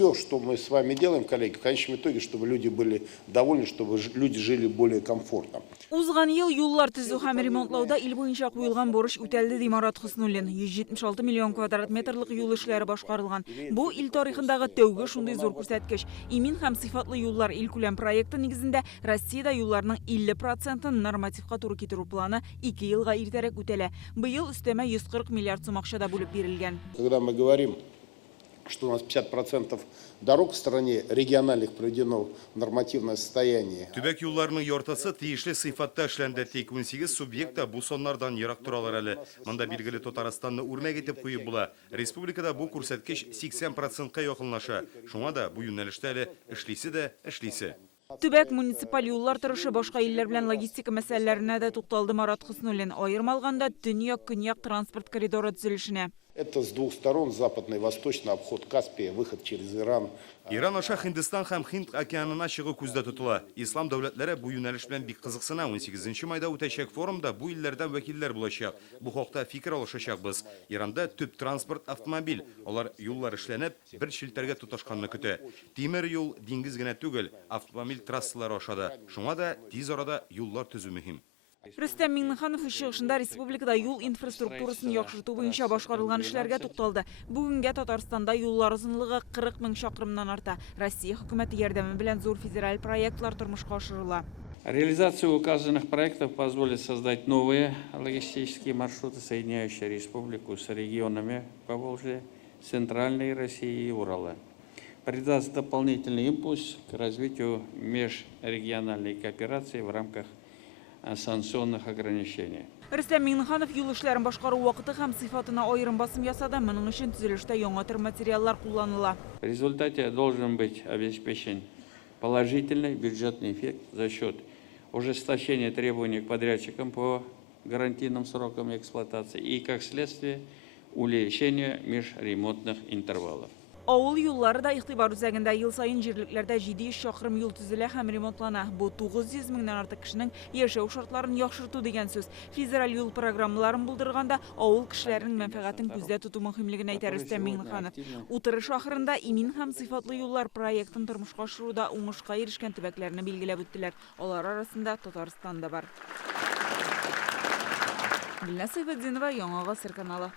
все, что мы с вами делаем, коллеги, в конечном итоге, чтобы люди были довольны, чтобы люди жили более комфортно. Узган ел юллар түзу һәм ремонтлауда ил буенча куелган борыш үтәлде ди Марат Хөснуллин. 176 миллион квадрат метрлык юл эшләре башкарылган. Бу ил тарихындагы тәүге шундый зур күрсәткеч. Имин һәм сыйфатлы юллар ил күләм проекты нигезендә Россиядә юлларның 50% нормативка туры китерү планы 2 елга иртәрәк үтәлә. Быел өстәмә 140 миллиард сум акчада бүлеп бирелгән. Когда мы говорим, что у нас 50% дорог в стране региональных приведено в нормативное состояние. Төбәк юлларының йортасы тиешле сыйфатта эшләнде, тик 18 субъектта бу соннардан ерак торалар әле. Монда билгеле Татарстанны үрнәк итеп куеп була. Республикада бу күрсәткеч 80%-ка якынлаша. Шуңа да бу юнәлештә әле эшлисе. Төбәк муниципаль юллар торышы башка илләр белән логистика мәсьәләләренә дә тукталды Марат Хөснуллин. Аерма алганда төньяк-көньяк транспорт коридоры төзелешенә. Это с двух сторон, западный и восточный, обход Каспия, выход через Иран. Иран аша Хиндстан һәм Хинд океанына чыгу күздә тотыла. Ислам дәүләтләре бу юнәлеш белән бик кызыксына. 18 майда үтәчәк форумда бу илләрдән вәкилләр булачак. Бу хакта фикер алышачакбыз. Иранда төп транспорт автомобиль. Алар юллар эшләнеп, бер челтәргә тоташканны көтә. Тимер юл диңгез генә түгел, автомобиль трассалары ашада. Шуңа да тиз арада юллар төзү мөһим. Рөстәм Миңнеханов чыгышында республикада юл инфраструктурасын яхшырту буенча башкарылган эшләргә тукталды. Бүгенгә Татарстанда юллар озынлыгы 40 000 чакрымнан арта. Россия хөкүмәте ярдәме белән зур федераль проектлар тормышка ашырыла. Реализация указанных проектов позволит создать новые логистические маршруты, соединяющие республику с регионами Поволжья, Центральной России и Урала. Придаст дополнительный импульс к развитию межрегиональной кооперации в рамках санкционных ограничений. Рөстәм Миңнеханов юл эшләрен башкару вакыты һәм сыйфатына аерым басым ясады. Моның өчен төзелештә яңа төр материаллар кулланыла. В результате должен быть обеспечен положительный бюджетный эффект за счет ужесточения требований к подрядчикам по гарантийным срокам эксплуатации и, как следствие, увеличения межремонтных интервалов. Авыл юллары да игътибар үзәгендә ел сайын җирлекләрдә 700 чакрым юл төзелә һәм ремонтлана. Бу 900 меңнән артык кешенең яшәү шартларын яхшырту дигән сүз. Федераль юл программаларын булдырганда авыл кешеләренең мәнфәгатен күздә тоту мөһимлеген әйтә Рөстәм Миңнеханов. Утырыш ахырында имин һәм сыйфатлы юллар проектын тормышка ашыруда уңышка ирешкән төбәкләрне билгеләп үттеләр. Алар арасында Татарстан да бар. Гөлназ Сайфетдинова, Яңа Гасыр каналы.